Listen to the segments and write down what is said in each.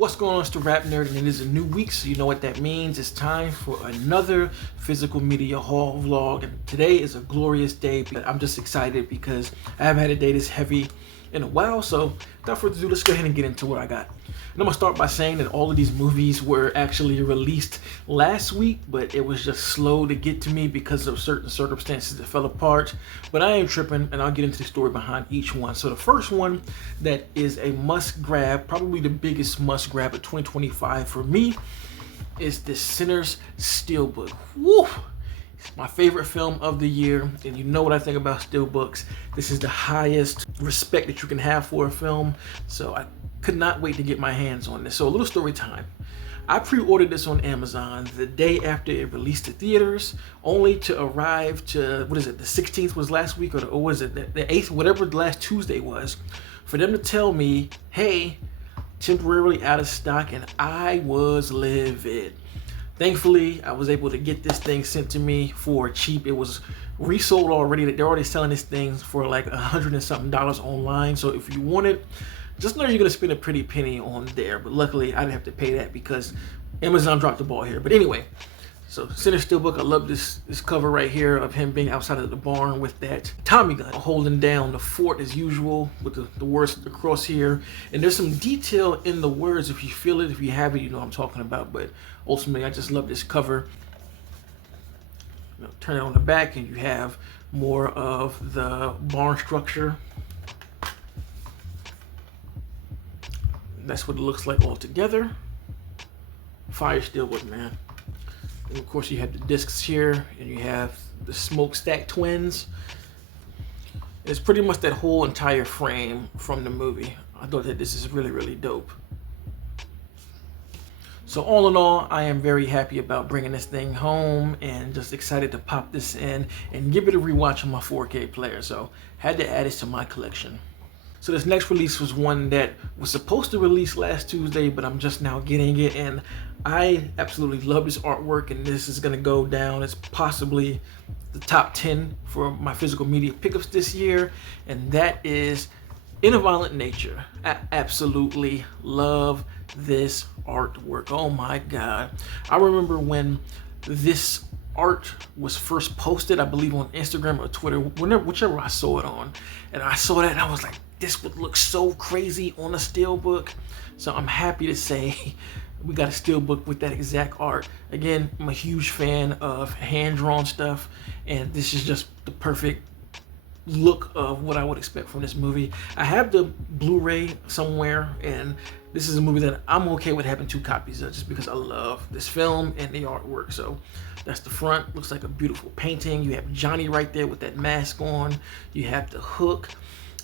What's going on? It's the RapNerd, and it is a new week, so you know what that means. It's time for another physical media haul vlog, and today is a glorious day. I'm just excited because I haven't had a day this heavy in a while, so without further ado, let's go ahead and get into what I got. And I'm gonna start by saying that all of these movies were actually released last week, but it was just slow to get to me because of certain circumstances that fell apart. But I ain't tripping, and I'll get into the story behind each one. So the first one that is a must grab, probably the biggest must grab of 2025 for me, is the Sinners Steelbook. Woo! It's my favorite film of the year, and you know what I think about Steelbooks. This is the highest respect that you can have for a film, so I could not wait to get my hands on this. So a little story time. I pre-ordered this on Amazon the day after it released to theaters, only to arrive to, the 16th was last week, or was it the 8th, whatever the last Tuesday was, for them to tell me, hey, temporarily out of stock, and I was livid. Thankfully, I was able to get this thing sent to me for cheap. It was resold already. They're already selling this thing for like $100 and something online. So if you want it, just know you're gonna spend a pretty penny on there. But luckily, I didn't have to pay that because Amazon dropped the ball here. But anyway, so Sinners Steelbook, I love this cover right here of him being outside of the barn with that Tommy gun, holding down the fort as usual with the words across here. And there's some detail in the words. If you feel it, if you have it, you know what I'm talking about. But ultimately, I just love this cover. Turn it on the back, and you have more of the barn structure. That's what it looks like all together. Fire Steelbook, man. And of course, you have the discs here, and you have the smokestack twins. It's pretty much that whole entire frame from the movie. I thought that this is really, really dope. So all in all, I am very happy about bringing this thing home and just excited to pop this in and give it a rewatch on my 4K player. So had to add it to my collection. So this next release was one that was supposed to release last Tuesday, but I'm just now getting it, and I absolutely love this artwork, and this is gonna go down as possibly the top 10 for my physical media pickups this year, and that is In a Violent Nature. I absolutely love this artwork. Oh my God. I remember when this art was first posted, I believe on Instagram or Twitter, whichever I saw it on, and I saw that and I was like, this would look so crazy on a Steelbook. So I'm happy to say we got a Steelbook with that exact art. Again, I'm a huge fan of hand-drawn stuff, and this is just the perfect look of what I would expect from this movie. I have the Blu-ray somewhere, and this is a movie that I'm okay with having 2 copies of, just because I love this film and the artwork. So that's the front. Looks like a beautiful painting. You have Johnny right there with that mask on. You have the hook.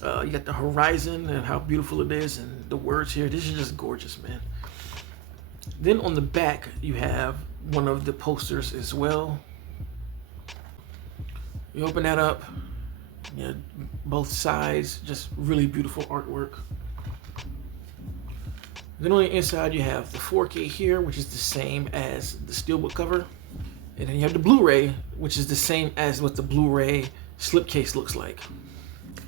You got the horizon and how beautiful it is, and the words here. This is just gorgeous, man. Then on the back, you have one of the posters as well. You open that up, you know, both sides, just really beautiful artwork. Then on the inside, you have the 4K here, which is the same as the Steelbook cover. And then you have the Blu-ray, which is the same as what the Blu-ray slipcase looks like.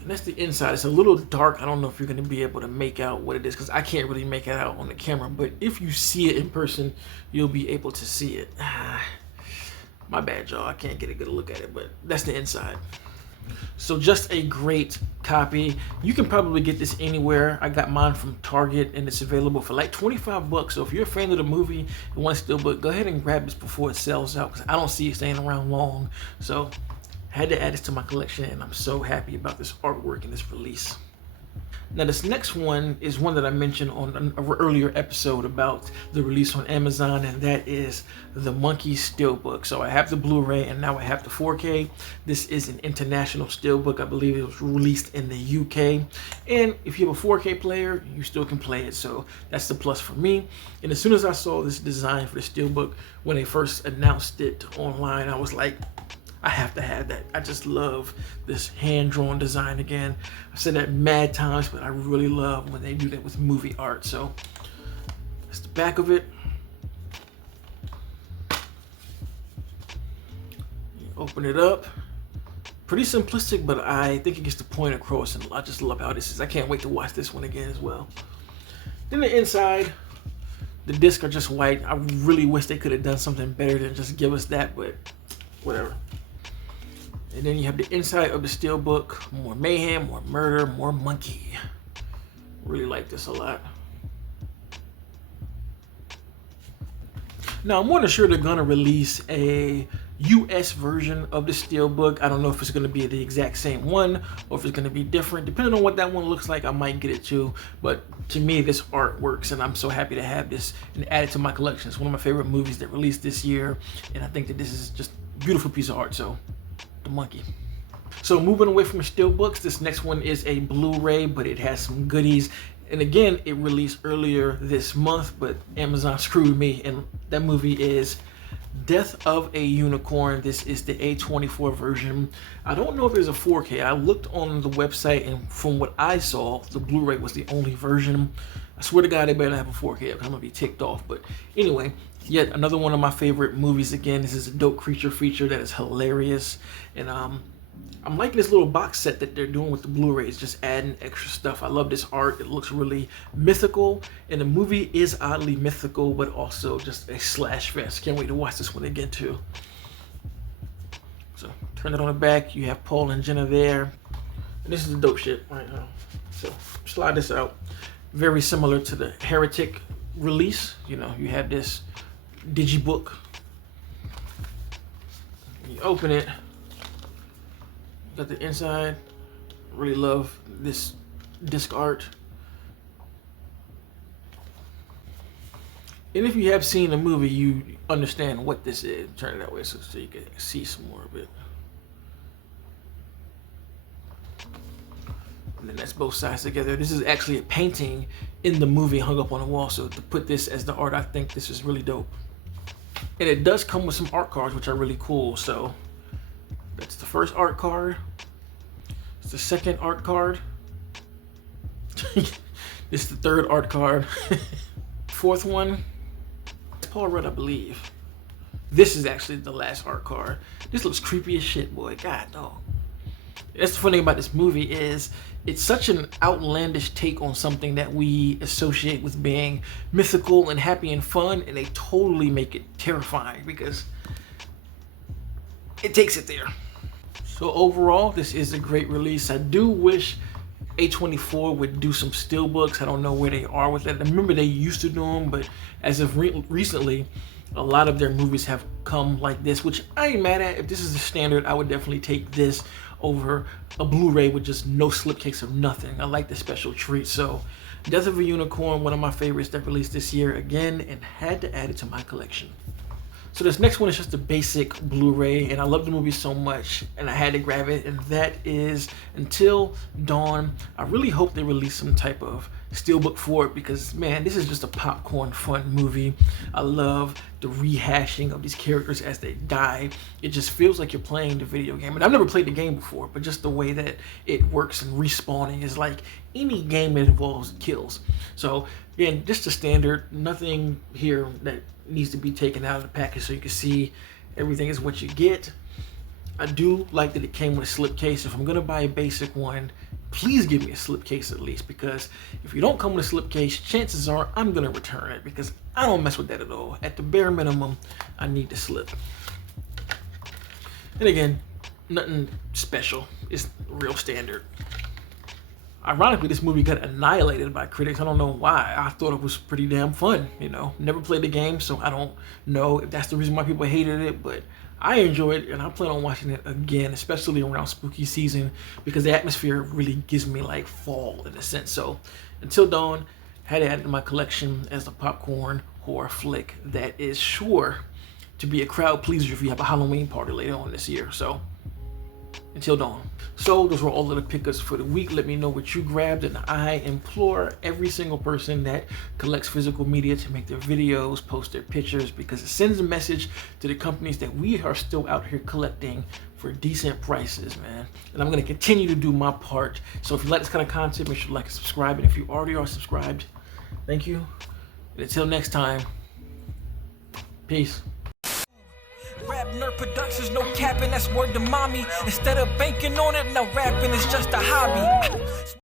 And that's the inside. It's a little dark. I don't know if you're going to be able to make out what it is, because I can't really make it out on the camera. But if you see it in person, you'll be able to see it. My bad, y'all. I can't get a good look at it, but that's the inside. So just a great copy. You can probably get this anywhere. I got mine from Target, and it's available for like 25 bucks. So if you're a fan of the movie and want a Steelbook, go ahead and grab this before it sells out, because I don't see it staying around long. So had to add this to my collection, and I'm so happy about this artwork and this release. Now this next one is one that I mentioned on an earlier episode about the release on Amazon, and that is the Monkey Steelbook. So I have the Blu-ray, and now I have the 4K. This is an international Steelbook. I believe it was released in the UK. And if you have a 4K player, you still can play it. So that's the plus for me. And as soon as I saw this design for the Steelbook, when they first announced it online, I was like, I have to have that. I just love this hand-drawn design again. I've said that mad times, but I really love when they do that with movie art. So that's the back of it. You open it up. Pretty simplistic, but I think it gets the point across, and I just love how this is. I can't wait to watch this one again as well. Then the inside, The discs are just white. I really wish they could have done something better than just give us that, but whatever. And then you have the inside of the Steelbook. More mayhem, more murder, more monkey. Really like this a lot. Now, I'm more than sure they're gonna release a US version of the Steelbook. I don't know if it's gonna be the exact same one or if it's gonna be different. Depending on what that one looks like, I might get it too. But to me, this art works, and I'm so happy to have this and add it to my collection. It's one of my favorite movies that released this year, and I think that this is just a beautiful piece of art. So, the monkey. So moving away from the Steelbooks, this next one is a Blu-ray, but it has some goodies. And again, it released earlier this month, but Amazon screwed me, and that movie is Death of a Unicorn. This is the A24 version. I don't know if there's a 4K. I looked on the website, and from what I saw, the Blu-ray was the only version. I swear to God, they better have a 4K. I'm gonna be ticked off. But anyway, yet another one of my favorite movies. Again, this is a dope creature feature that is hilarious, and I'm liking this little box set that they're doing with the Blu-rays, just adding extra stuff. I love this art. It looks really mythical, and the movie is oddly mythical, but also just a slash fest. Can't wait to watch this one again too. So turn it on the back. You have Paul and Jenna there, and this is the dope shit right now. So slide this out. Very similar to the Heretic release. You know, you have this digibook. You open it. Got the inside. Really love this disc art. And if you have seen the movie, you understand what this is. Turn it that way so you can see some more of it. And then that's both sides together. This is actually a painting in the movie hung up on the wall. So to put this as the art, I think this is really dope. And it does come with some art cards, which are really cool. So that's the first art card. It's the second art card. This is the third art card. Fourth one. It's Paul Rudd, I believe. This is actually the last art card. This looks creepy as shit, boy. God, no. That's the funny thing about this movie is it's such an outlandish take on something that we associate with being mythical and happy and fun, and they totally make it terrifying because it takes it there. So overall, this is a great release. I do wish A24 would do some Steelbooks. I don't know where they are with that. I remember they used to do them, but as of recently, a lot of their movies have come like this, which I ain't mad at. If this is the standard, I would definitely take this over a Blu-ray with just no slipcase of nothing. I like the special treat. So Death of a Unicorn, one of my favorites that released this year again, and had to add it to my collection. So this next one is just a basic Blu-ray, and I love the movie so much, and I had to grab it, and that is Until Dawn. I really hope they release some type of Steelbook for it because, man, this is just a popcorn fun movie. I love the rehashing of these characters as they die. It just feels like you're playing the video game, and I've never played the game before, but just the way that it works and respawning is like any game that involves kills. So again, just a standard, nothing here that needs to be taken out of the package, so you can see everything is what you get. I do like that it came with a slipcase. If I'm gonna buy a basic one, please give me a slipcase at least, because if you don't come with a slipcase, chances are I'm gonna return it because I don't mess with that at all. At the bare minimum, I need the slip. And again, nothing special. It's real standard. Ironically, this movie got annihilated by critics. I don't know why. I thought it was pretty damn fun, you know. Never played the game, so I don't know if that's the reason why people hated it, but I enjoyed it, and I plan on watching it again, especially around spooky season, because the atmosphere really gives me like fall in a sense. So Until Dawn, had it added to my collection as a popcorn horror flick that is sure to be a crowd pleaser if you have a Halloween party later on this year. So Until Dawn. So those were all of the pickups for the week. Let me know what you grabbed, and I implore every single person that collects physical media to make their videos, post their pictures, because it sends a message to the companies that we are still out here collecting for decent prices, man. And I'm gonna continue to do my part. So if you like this kind of content, make sure to like and subscribe. And if you already are subscribed, thank you. And until next time, peace. RapNerd Productions, no capping, that's word to mommy. Instead of banking on it, now rapping is just a hobby.